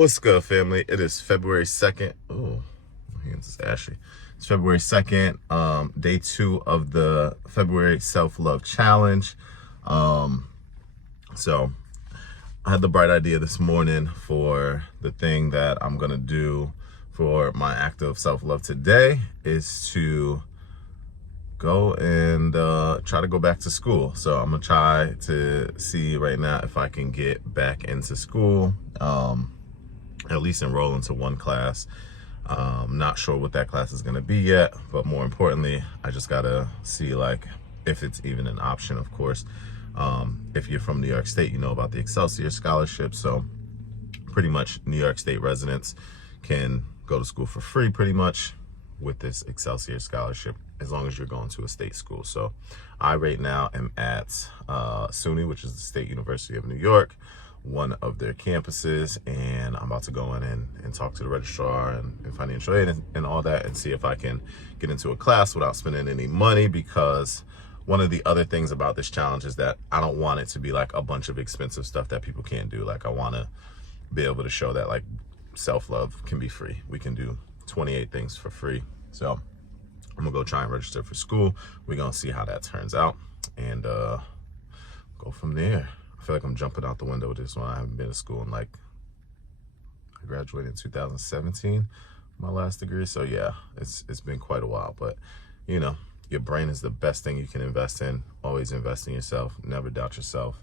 What's good, family? It is February 2nd. Oh, my hands is ashy. It's February 2nd, day 2 of the February Self-Love Challenge. So I had the bright idea this morning for the thing that I'm going to do for my act of self-love today is to go and try to go back to school. So I'm going to try to see right now if I can get back into school. At least enroll into one class. Not sure what that class is going to be yet, but more importantly, I just got to see like if it's even an option, of course. If you're from New York State, you know about the Excelsior Scholarship. So pretty much New York State residents can go to school for free pretty much with this Excelsior Scholarship as long as you're going to a state school. So I right now am at SUNY, which is the State University of New York, one of their campuses, and I'm about to go in and talk to the registrar and financial aid and all that and see if I can get into a class without spending any money, because one of the other things about this challenge is that I don't want it to be like a bunch of expensive stuff that people can't do. Like I want to be able to show that like self-love can be free. We can do 28 things for free. So I'm gonna go try and register for school. We're gonna see how that turns out and go from there. I feel like I'm jumping out the window with this one. I haven't been to school in like, I graduated in 2017, my last degree. So yeah, it's been quite a while, but you know, your brain is the best thing you can invest in. Always invest in yourself, never doubt yourself.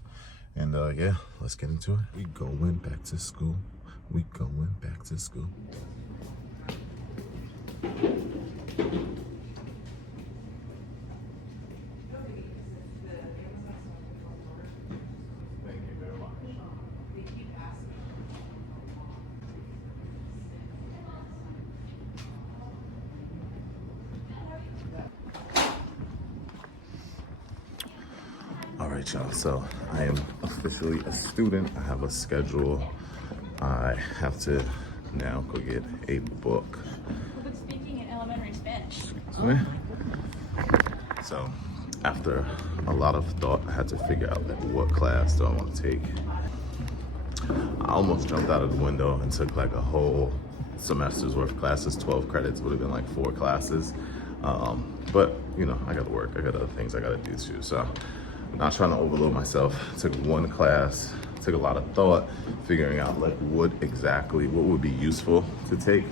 And yeah, let's get into it. We going back to school. We going back to school. All right, y'all, so I am officially a student. I have a schedule. I have to now go get a book. Public speaking in elementary Spanish. So after a lot of thought, I had to figure out like what class do I want to take. I almost jumped out of the window and took like a whole semester's worth of classes. 12 credits would have been like 4 classes. But you know, I got to work. I got other things I got to do too. So I'm not trying to overload myself. Took one class, took a lot of thought, figuring out like what would be useful to take.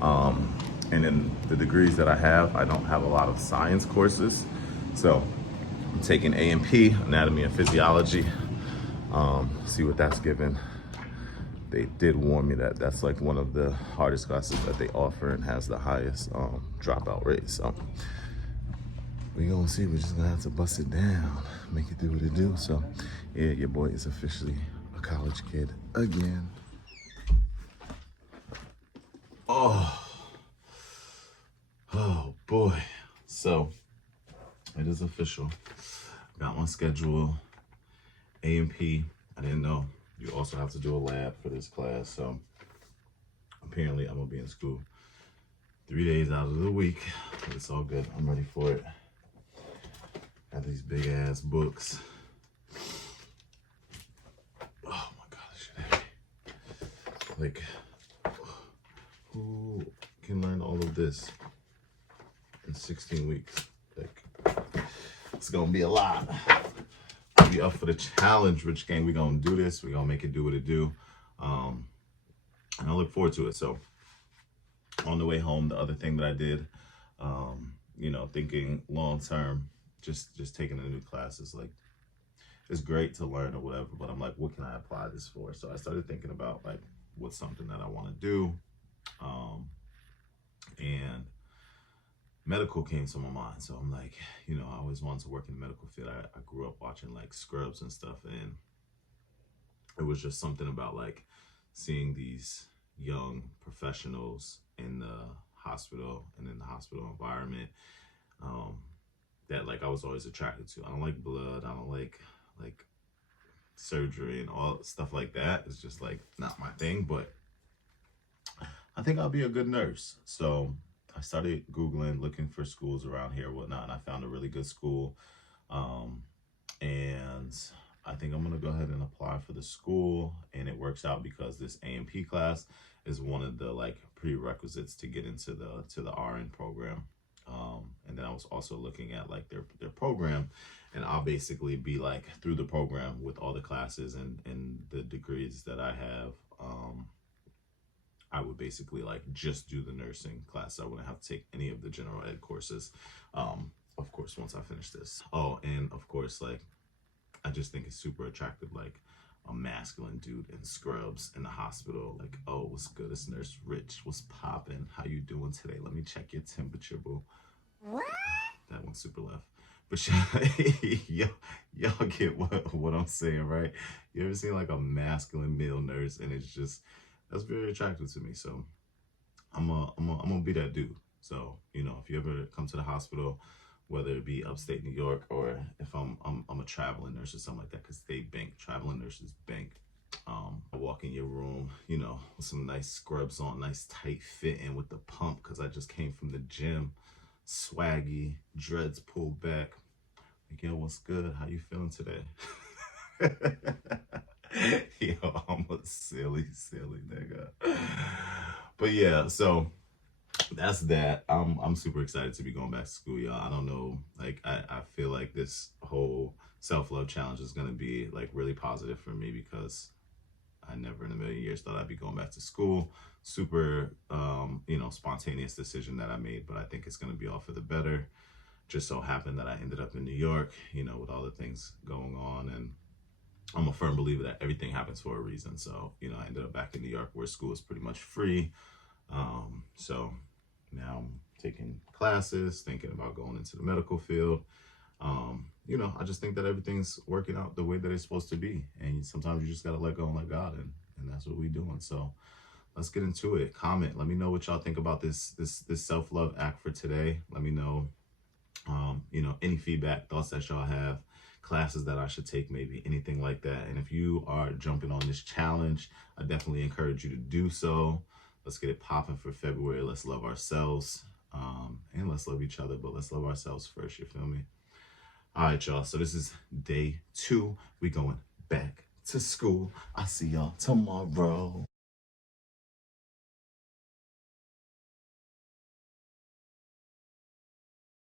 And in the degrees that I have, I don't have a lot of science courses. So I'm taking A&P, Anatomy and Physiology, see what that's given. They did warn me that that's like one of the hardest classes that they offer and has the highest dropout rate. So we gonna see, we're just gonna have to bust it down, make it do what it do. So yeah, your boy is officially a college kid again. Oh boy. So it is official. Got my schedule, A&P. I didn't know you also have to do a lab for this class. So apparently I'm gonna be in school 3 days out of the week, but it's all good. I'm ready for it. Got these big ass books. Oh my gosh, like who can learn all of this in 16 weeks? Like, it's gonna be a lot. I'll be up for the challenge, Rich Gang. We're gonna do this. We're gonna make it do what it do. And I look forward to it. So on the way home, the other thing that I did, you know, thinking long term, just taking a new class is like, it's great to learn or whatever, but I'm like, what can I apply this for? So I started thinking about like, what's something that I want to do. And medical came to my mind. So I'm like, you know, I always wanted to work in the medical field. I grew up watching like Scrubs and stuff, and it was just something about like seeing these young professionals in the hospital and in the hospital environment, that like I was always attracted to. I don't like blood. I don't like surgery and all stuff like that. It's just like not my thing, but I think I'll be a good nurse. So I started Googling, looking for schools around here, whatnot, and I found a really good school. And I think I'm gonna go ahead and apply for the school, and it works out because this A&P class is one of the like prerequisites to get into the RN program. And then I was also looking at like their program, and I'll basically be like through the program with all the classes and the degrees that I have. I would basically like just do the nursing class. I wouldn't have to take any of the general ed courses. Of course, once I finish this. Oh, and of course, like I just think it's super attractive, like a masculine dude in scrubs in the hospital. Like, oh, what's good? It's Nurse Rich. What's poppin'? How you doing today? Let me check your temperature, boo. That one's super left. But y'all get what I'm saying, right? You ever seen like a masculine male nurse, and it's just that's very attractive to me. So I'm gonna be that dude. So if you ever come to the hospital, whether it be upstate New York or if I'm a traveling nurse or something like that, because they bank traveling nurses bank. I walk in your room, with some nice scrubs on, nice tight fitting with the pump, because I just came from the gym, swaggy, dreads pulled back. Like, yo, what's good? How you feeling today? Yo, I'm a silly nigga. But yeah, so that's that. I'm super excited to be going back to school, y'all. I don't know, like I feel like this whole self-love challenge is gonna be like really positive for me, because I never in a million years thought I'd be going back to school. Super spontaneous decision that I made, but I think it's gonna be all for the better. Just so happened that I ended up in New York, with all the things going on, and I'm a firm believer that everything happens for a reason. So, I ended up back in New York where school is pretty much free. So now I'm taking classes, thinking about going into the medical field. I just think that everything's working out the way that it's supposed to be. And sometimes you just got to let go and let God. And that's what we're doing. So let's get into it. Comment. Let me know what y'all think about this self-love act for today. Let me know, any feedback, thoughts that y'all have, classes that I should take, maybe anything like that. And if you are jumping on this challenge, I definitely encourage you to do so. Let's get it popping for February. Let's love ourselves, and let's love each other, but let's love ourselves first. You feel me? All right, y'all. So this is day 2. We going back to school. I'll see y'all tomorrow.